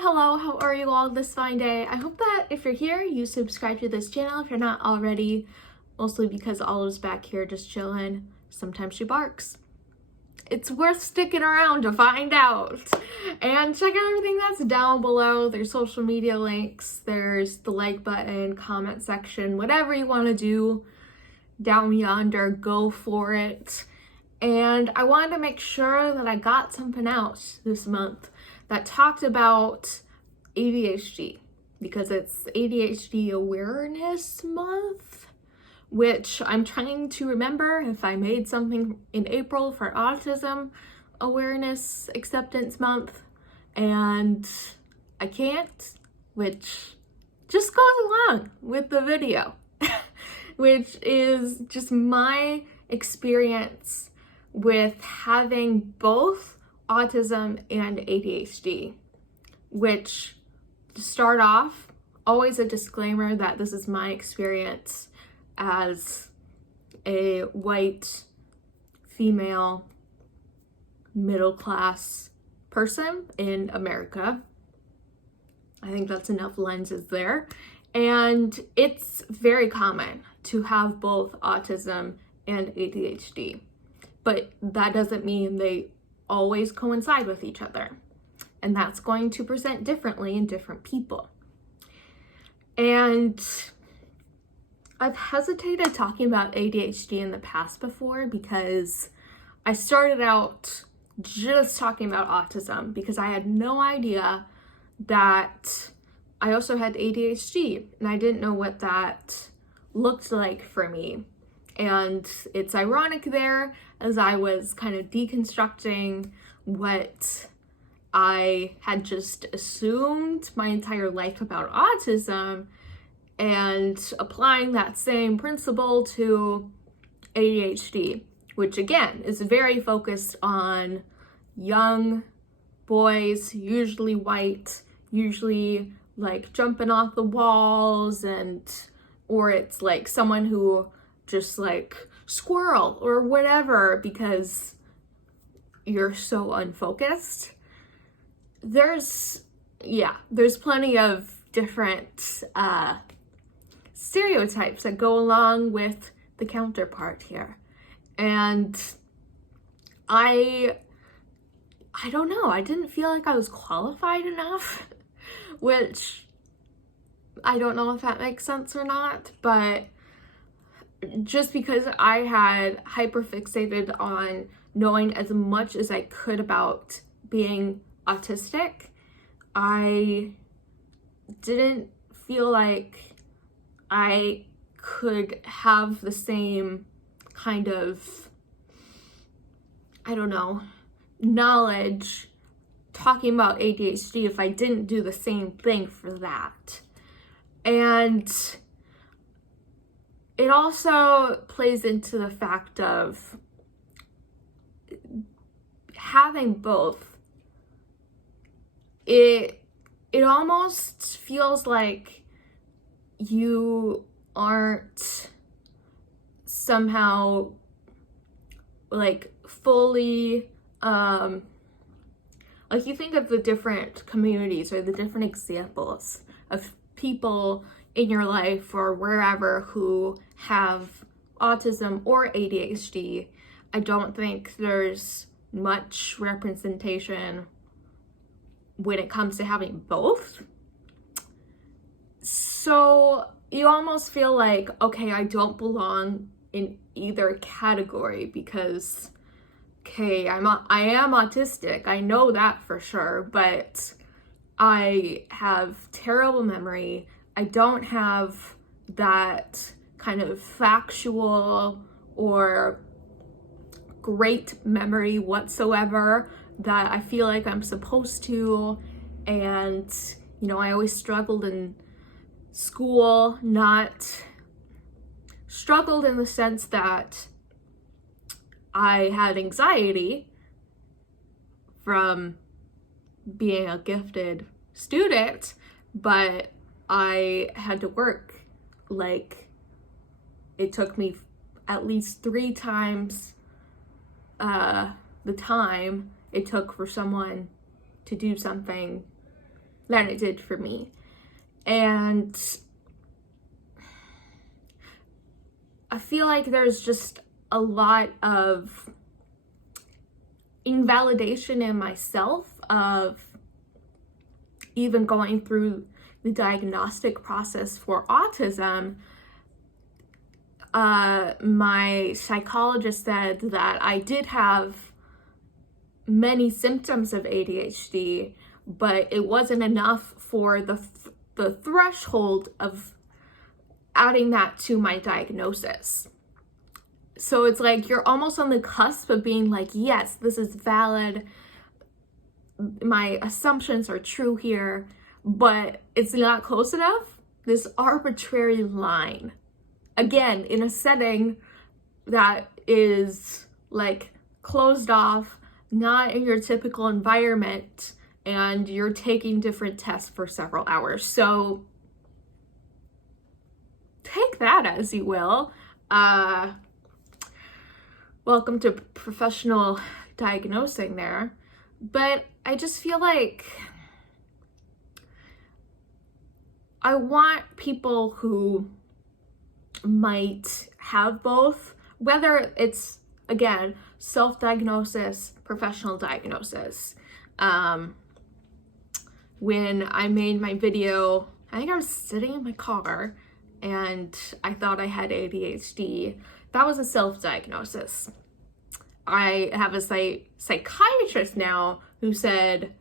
Hello, how are you all this fine day? I hope that if you're here, you subscribe to this channel if you're not already, mostly because Olive's back here just chilling. Sometimes she barks. It's worth sticking around to find out. And check out everything that's down below. There's social media links, there's the like button, comment section, whatever you want to do down yonder, go for it. And I wanted to make sure that I got something out this month that talked about ADHD, because it's ADHD Awareness Month, which I'm trying to remember if I made something in April for Autism Awareness Acceptance Month, and I can't, which just goes along with the video, which is just my experience with having both autism and ADHD, which, to start off, always a disclaimer that this is my experience as a white, female, middle-class person in America. I think that's enough lenses there. And it's very common to have both autism and ADHD, but that doesn't mean they always coincide with each other, and that's going to present differently in different people. And I've hesitated talking about ADHD in the past before because I started out just talking about autism because I had no idea that I also had ADHD, and I didn't know what that looked like for me. And it's ironic there, as I was kind of deconstructing what I had just assumed my entire life about autism and applying that same principle to ADHD, which again is very focused on young boys, usually white, usually like jumping off the walls, or it's like someone who just like squirrel or whatever because you're so unfocused. There's plenty of different stereotypes that go along with the counterpart here. And I don't know, I didn't feel like I was qualified enough, which I don't know if that makes sense or not, but just because I had hyperfixated on knowing as much as I could about being autistic, I didn't feel like I could have the same kind of, knowledge talking about ADHD if I didn't do the same thing for that. And it also plays into the fact of having both. It almost feels like you aren't somehow like fully, like you think of the different communities or the different examples of people in your life or wherever who have autism or ADHD. I don't think there's much representation when it comes to having both. So you almost feel like, okay, I don't belong in either category because, okay, I am autistic, I know that for sure, but I have terrible memory. I don't have that kind of factual or great memory whatsoever that I feel like I'm supposed to. And, I always struggled in school, not struggled in the sense that I had anxiety from being a gifted student, but I had to work. Like, it took me at least 3 times the time it took for someone to do something than it did for me. And I feel like there's just a lot of invalidation in myself of even going through the diagnostic process for autism. My psychologist said that I did have many symptoms of ADHD, but it wasn't enough for the threshold of adding that to my diagnosis. So it's like you're almost on the cusp of being like, yes, this is valid, my assumptions are true here, but it's not close enough. This arbitrary line, again, in a setting that is like closed off, not in your typical environment, and you're taking different tests for several hours. So take that as you will. Welcome to professional diagnosing there. But I just feel like I want people who might have both, whether it's, again, self-diagnosis, professional diagnosis. When I made my video, I think I was sitting in my car and I thought I had ADHD. That was a self-diagnosis. I have a psychiatrist now who said,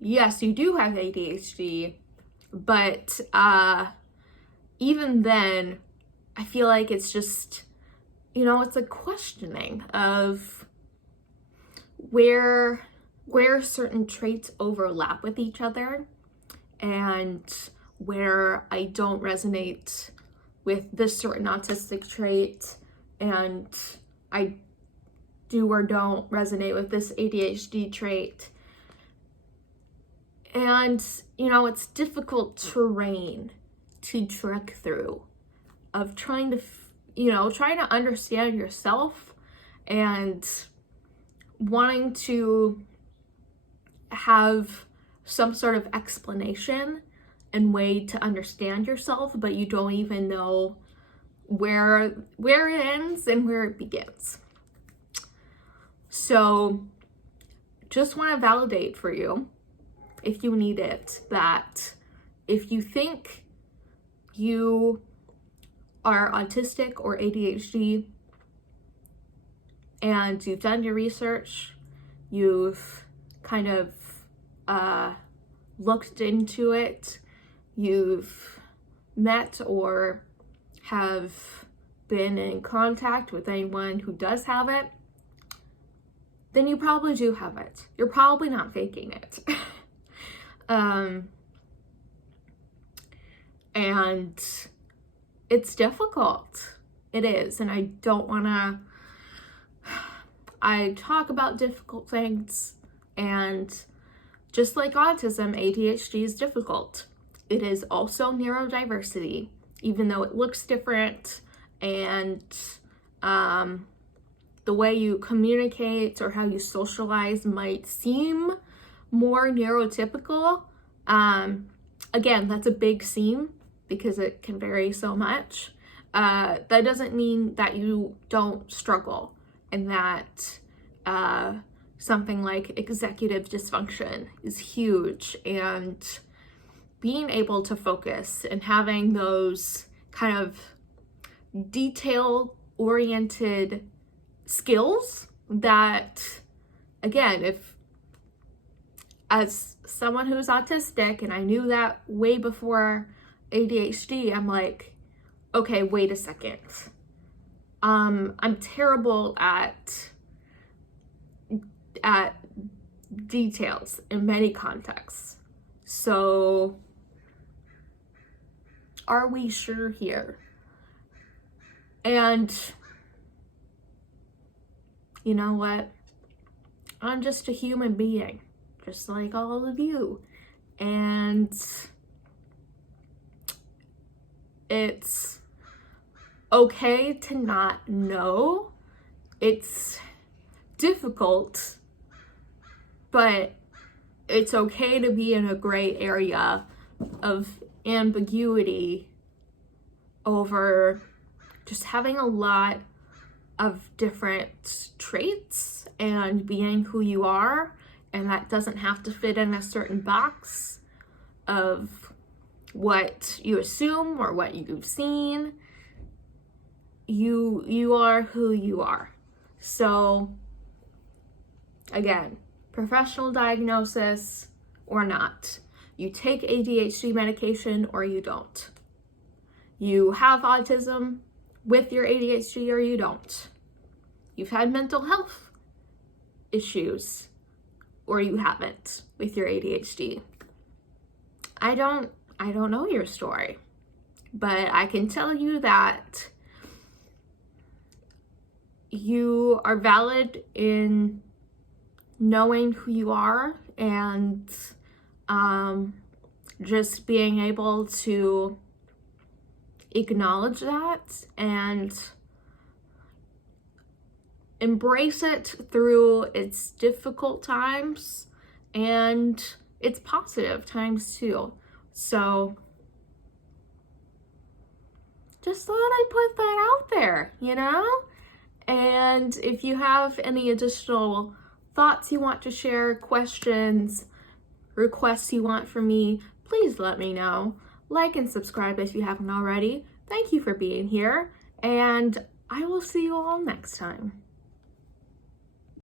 yes, you do have ADHD, but even then, I feel like it's just, it's a questioning of where certain traits overlap with each other and where I don't resonate with this certain autistic trait and I do or don't resonate with this ADHD trait. And, it's difficult terrain to trek through of trying to understand yourself and wanting to have some sort of explanation and way to understand yourself, but you don't even know where it ends and where it begins. So just want to validate for you, if you need it, that if you think you are autistic or ADHD and you've done your research, you've kind of looked into it, you've met or have been in contact with anyone who does have it, then you probably do have it. You're probably not faking it. And it's difficult. It is. And I talk about difficult things, and just like autism, ADHD is difficult. It is also neurodiversity, even though it looks different, and the way you communicate or how you socialize might seem more neurotypical. Again, that's a big seam because it can vary so much. That doesn't mean that you don't struggle and that something like executive dysfunction is huge, and being able to focus and having those kind of detail-oriented skills that, again, if as someone who's autistic, and I knew that way before ADHD, I'm like, okay, wait a second. I'm terrible at details in many contexts. So are we sure here? And you know what? I'm just a human being, just like all of you. And it's okay to not know. It's difficult, but it's okay to be in a gray area of ambiguity over just having a lot of different traits and being who you are, and that doesn't have to fit in a certain box of what you assume or what you've seen. You are who you are. So again, professional diagnosis or not, you take ADHD medication or you don't. You have autism with your ADHD or you don't. You've had mental health issues or you haven't with your ADHD. I don't know your story, but I can tell you that you are valid in knowing who you are and just being able to acknowledge that and embrace it through its difficult times and its positive times too. So just thought I'd put that out there, you know? And if you have any additional thoughts you want to share, questions, requests you want from me, please let me know. Like and subscribe if you haven't already. Thank you for being here, and I will see you all next time.